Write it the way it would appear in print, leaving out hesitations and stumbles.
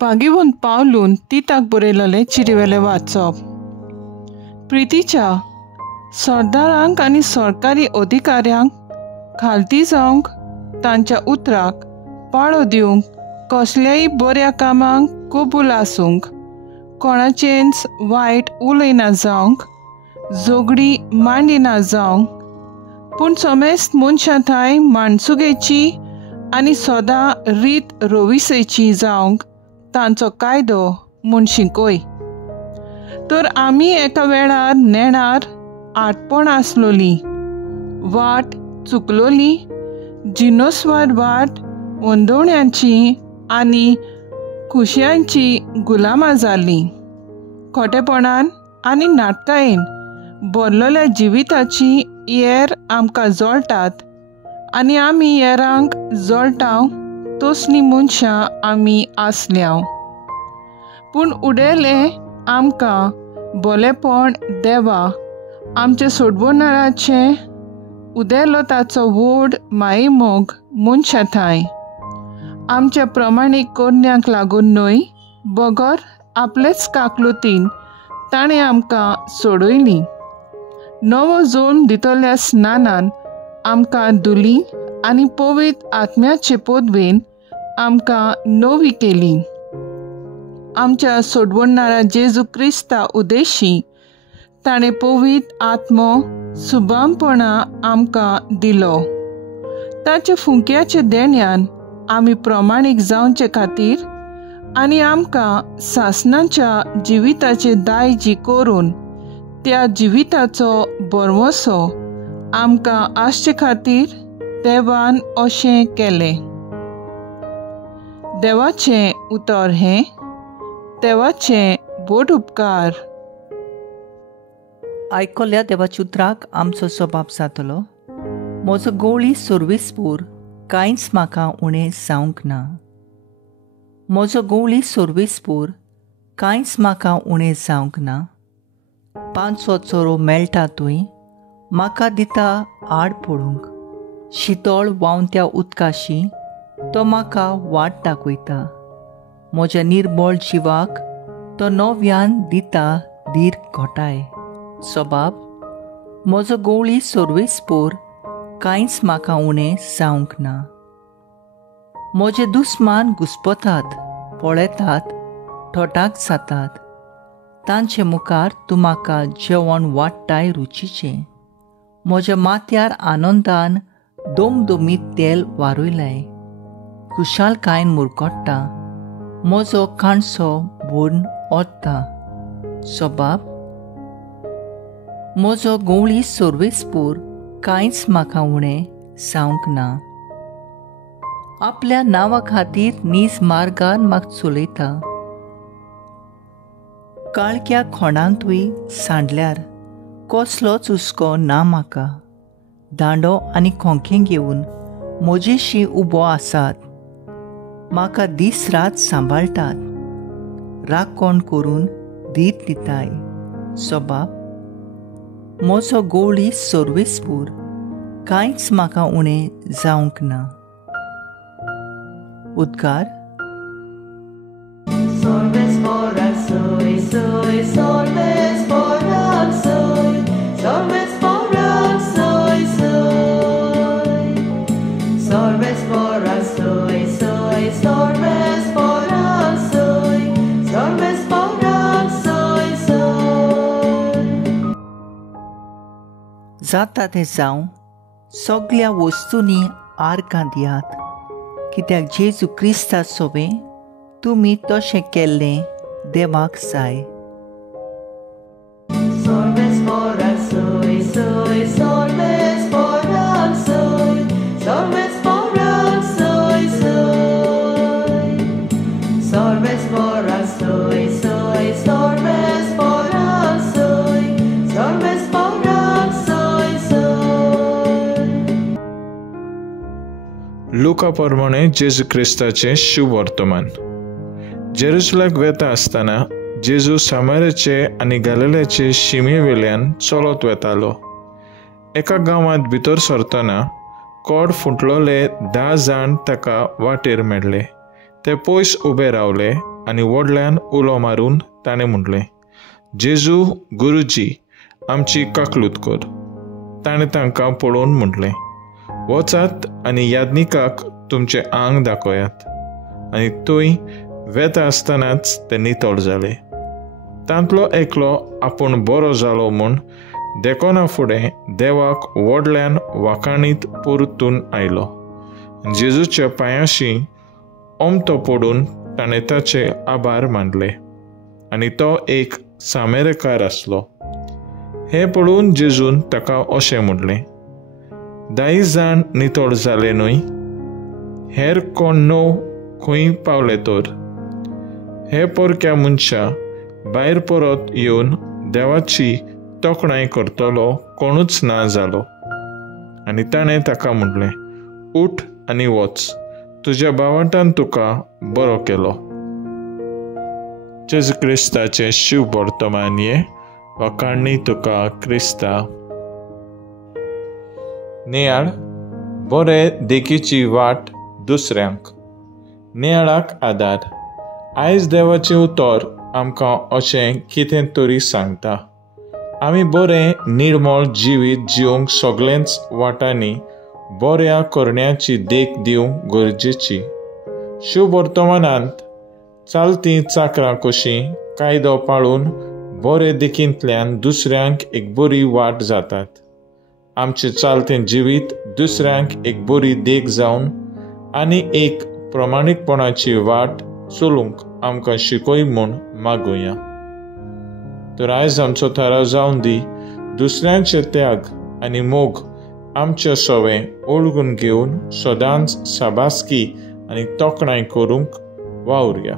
बागेवन पावलून ती ताक बरयलेलें चिडवेलें वाचप. प्रितीच्या सरदारांक आनी सरकारी अधिकाऱ्यांक खालती जावंक, तांच्या उतराक पाळो दिवंक, कसल्याय बऱ्या कामांक कबूल आसूंक, कोणाचेंच वायट उलयना जावंक, झगडी मांडिना जावंक, पूण समेस्त मनशां थंय माणसुगेची आनी सदां रीत रोविसेची जावंक तांचो कायदो म्हूण शिकोय. तर आमी एका वेळार नेणार आटपण आसलोली, वाट चुकलोली, जिनोस्वार वाट वंदवण्यांची आनी खुशयांची गुलामां जाल्लीं. खोटेपणान आनी नाटकायेन भरलेल्या जिविताची येर आमकां जोडटात आनी आमी येरांक जोडटाव तसलीं मनशां आमी आसल्याव. पूण उडेलें आमकां भलेपण देवा आमचे सोडवणाराचें उदेलो ताचो व्हड मायेमोग मनशां थंय. आमच्या प्रमाणीक करण्यांक लागून न्हय, बगर आपलेच काकलुतीन ताणें आमकां सोडयलीं. नवो जल्म दितल्या स्नानान आमकां धुली आनी पवित्र आत्म्याचे पदवेन आमकां नवी केली. आमच्या सोडवणारा जेजू क्रिस्ता उद्देशी ताणें पवित्र आत्मो सुबामपणा आमकां दिलो. ताचे फुंक्याचे देण्यान आमी प्रमाणीक जावचे खातीर आनी आमकां सासणाच्या जिविताचे दायजी करून त्या जिविताचो बरवसो आमकां आसचे खातीर देवान अशें केलें. देवाचें उतर हें, देवाचें बोट उपकार. आयकल्ल्या देवाच्या उतराक आमचो जबाब जातलो. म्हजो गवळी सोर्वेस्पूर कांयच म्हाका उणें जावंक ना. म्हजो गवळी सोर्वेस्पूर कांयच म्हाका उणें जावंक ना. 5 चोरो मेळटा तुवें म्हाका दिता आड पडूंक. शितळ व्हांवत्या उदकाशी तो म्हाका वाट दाखयता. म्हज्या निर्मळ जिवाक तो नव्यान दिता धीर घोटाय. सबाब, म्हजो गवळी सोर्वेस्पोर कांयच म्हाका उणें जावंक ना. म्हजे दुस्मान घुस्पतात, पळयतात, ठोठाक जातात. तांचे मुखार तूं म्हाका जेवण वाडटाय रुचीचें. म्हज्या माथ्यार आनंदान दोमदोमीत तेल वारोयलाय. खुशालकायेन मुरगोडटा, म्हजो काणसो भरून ओडटा. सबाब, म्हजो गवळी सोर्वेस्पूर कांयच म्हाका उणें जावंक ना. आपल्या नांवा खातीर नीज मार्गान म्हाका चलयता. काळक्या खोंडांक तुवें सांडल्यार कसलोच हुस्को ना म्हाका. दांडो आनी खोंकें घेवन म्हजेशी उबो आसात. म्हाका दीस रात सांबाळटात. राखण करून धीर दिताय. सबाब, म्हजो गवळी सोर्वेस्पूर कांयच म्हाका उणें जावंक ना. उद्गार. जाता तें जावं, सगळ्या वस्तूंनी आर्गां दियात, कित्याक जेजू क्रिस्ता सोबें तुमी तशें केल्लें देवाक जाय. लुका प्रमाणे जेजू क्रिस्ताचें शुभ वर्तमान. जेरुसलाक वेता आसतना जेजू सामाराचे आनी गलिलेचे शिमे वेल्यान चलत वेतालो. एका गांवांत भितर सरतना कोड फुटलोले 10 जाण ताका वाटेर मेळ्ळे. ते पयस उबे रावले आनी व्हडल्यान उलो मारून ताणें म्हटलें, जेजू गुरुजी, आमची काकलूत कर. ताणें तांकां पळोवन म्हटलें, वचात आनी याज्ञिकाक तुमचें आंग दाखयात. आनी थंय वेता आसतनाच ते नितळ जाले. तांतलो एकलो आपूण बरो जालो म्हूण देकोना फुडें देवाक व्हडल्यान वाखाणीत परतून आयलो. जेजूच्या पांयाशी ओमतो पडून ताणें ताचे आभार मानले. आनी तो एक सामेरेकार आसलो. हें पळोवन जेजून ताका अशें म्हणलें, 10 जाण नितळ जाले न्हय, हेर कोण 9 खंय पावले तर? हे पोरक्या मनशा भायर परत येवन देवाची तोखणाय करतलो कोणूच ना जालो. आनी ताणें ताका म्हटलें, उठ आनी वच, तुज्या भावाटान तुका बरो केलो. जेजू क्रिस्ताचें शिव वर्तमान ये वखाणणी तुका क्रिस्ता. नियाळ बरे देखीची वाट दुसऱ्यांक. नियाळाक आदार. आयज देवाचें उतर आमकां अशें कितें तरी सांगता. आमी बरें निर्मळ जिवीत जिवंक सगळेंच वाटांनी बऱ्या करण्याची देख दिवंक गरजेची. शिव वर्तमानांत चालतीं चाकरां कशीं कायदो पाळून बरे देखींतल्यान दुसऱ्यांक एक बरी वाट जातात. आमचें चालतें जिवीत दुसऱ्यांक एक बरी देख जावन आनी एक प्रमाणीकपणाची वाट चलूंक आमकां शिकय म्हूण मागुया. तर आयज आमचो थाराव जावन दी दुसऱ्यांचे त्याग आनी मोग आमचे सवें ओळखून घेवन सदांच साबासकी आनी तोखणाय करूंक वावुरया.